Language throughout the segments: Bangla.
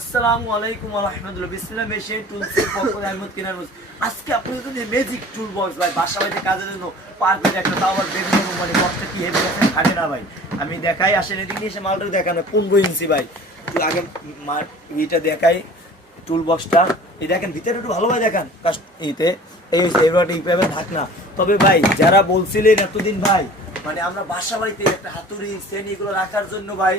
আসসালামু আলাইকুম ওয়া রাহমাতুল্লাহ। বিসমিল্লাহ মেশিন টুলসের পক্ষ থেকে আহমদ কিনার মুস। আজকে আপনাদের জন্য ম্যাজিক টুল বক্স ভাই, বাসা বাড়িতে কাজের জন্য পারফেক্ট একটা টাওয়ার বেবি কোম্পানি বক্সটা কি হেভি আছে থাকে না ভাই। আমি দেখাই, আসেন এদিকে নিয়ে এসে মালটা দেখানো 15 ইঞ্চি ভাই। একটু আগে এইটা দেখাই টুল বক্সটা। এই দেখেন ভিতরে একটু ভালোভাবে দেখান ইতে এই এবারে এইভাবে থাক না। তবে ভাই যারা বলছিলেন এতদিন ভাই, মানে আমরা বাসা বাড়িতে একটা হাতুড়ি শ্রেণী এগুলো রাখার জন্য ভাই,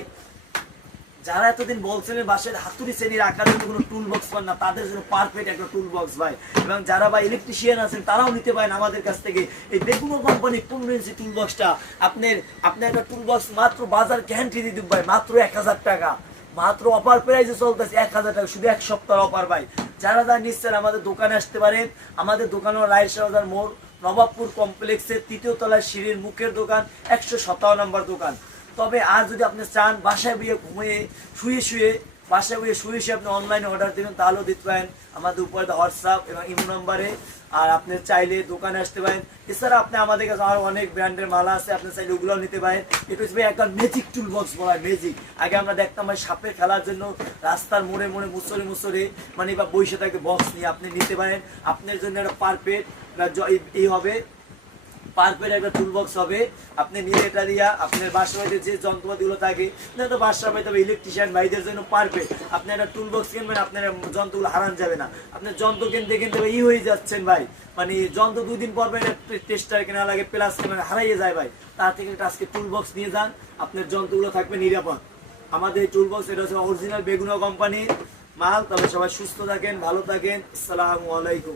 যারা এতদিন বলছিলেন বাসের হাতুড়ি শ্রেণী রাখার জন্য কোনো টুল বক্স পান না, তাদের জন্য পারফেক্ট একটা টুল বক্স ভাই। এবং যারা ভাই ইলেকট্রিশিয়ান আছেন তারাও নিতে পারেন আমাদের কাছ থেকে এই বেগুনো কোম্পানি 15 ইঞ্চি টুল বক্সটা। আপনার একটা টুল বক্স মাত্র বাজার গ্যারান্টি দিয়ে দিব ভাই, মাত্র 1000 টাকা, মাত্র অফার প্রাইসে চলতেছে 1000 টাকা, শুধু এক সপ্তাহ অফার ভাই। যারা নিচ্ছেন আমাদের দোকানে আসতে পারেন। আমাদের দোকানে রায়শাহ বাজার মোড়, নবাবপুর কমপ্লেক্সের 3য় তলায় সিঁড়ির মুখের দোকান, 157 নম্বর দোকান। তবে আর যদি আপনি চান বাসায় বইয়ে ঘুমিয়ে শুয়ে আপনি অনলাইনে অর্ডার দেবেন, তাহলেও দিতে পারেন আমাদের উপরে হোয়াটসঅ্যাপ এবং ইমো নম্বরে। আর আপনি চাইলে দোকানে আসতে পারেন। এছাড়া আপনি আমাদের কাছে আরো অনেক ব্র্যান্ডের মালা আছে, আপনি চাইলে ওগুলোও নিতে পারেন। এটা হচ্ছে একটা ম্যাজিক টুল বক্স বলা হয়, ম্যাজিক। আগে আমরা দেখতাম ভাই সাপের খেলার জন্য রাস্তার মোড়ে মোড়ে মুসরে মানে বা বসে থাকে বক্স নিয়ে, আপনি নিতে পারেন। আপনার জন্য একটা পারফেক্ট এই হবে, পারফেক্ট একটা টুল বক্স হবে। আপনি নিয়ে এটা দিয়া আপনার বাসা বাড়িতে যে যন্ত্রপাতিগুলো থাকে, তো বাসা বাড়িতে ইলেকট্রিশিয়ান ভাইদের জন্য পারফেক্ট। আপনি একটা টুল বক্স কিনবেন, আপনার যন্ত্রগুলো হারান যাবে না। আপনার যন্ত্র কিনতে কিনতে হয়ে যাচ্ছেন ভাই, মানে যন্ত্র 2 দিন পর টেস্টার কেনা লাগে, প্লাস কেনা হারাইয়ে যায় ভাই। তার থেকে একটা আজকে টুল বক্স নিয়ে যান, আপনার যন্ত্রগুলো থাকবে নিরাপদ। আমাদের টুল বক্স এটা হচ্ছে অরিজিনাল বেগুনো কোম্পানির মাল। তবে সবাই সুস্থ থাকেন, ভালো থাকেন। আসসালামু আলাইকুম।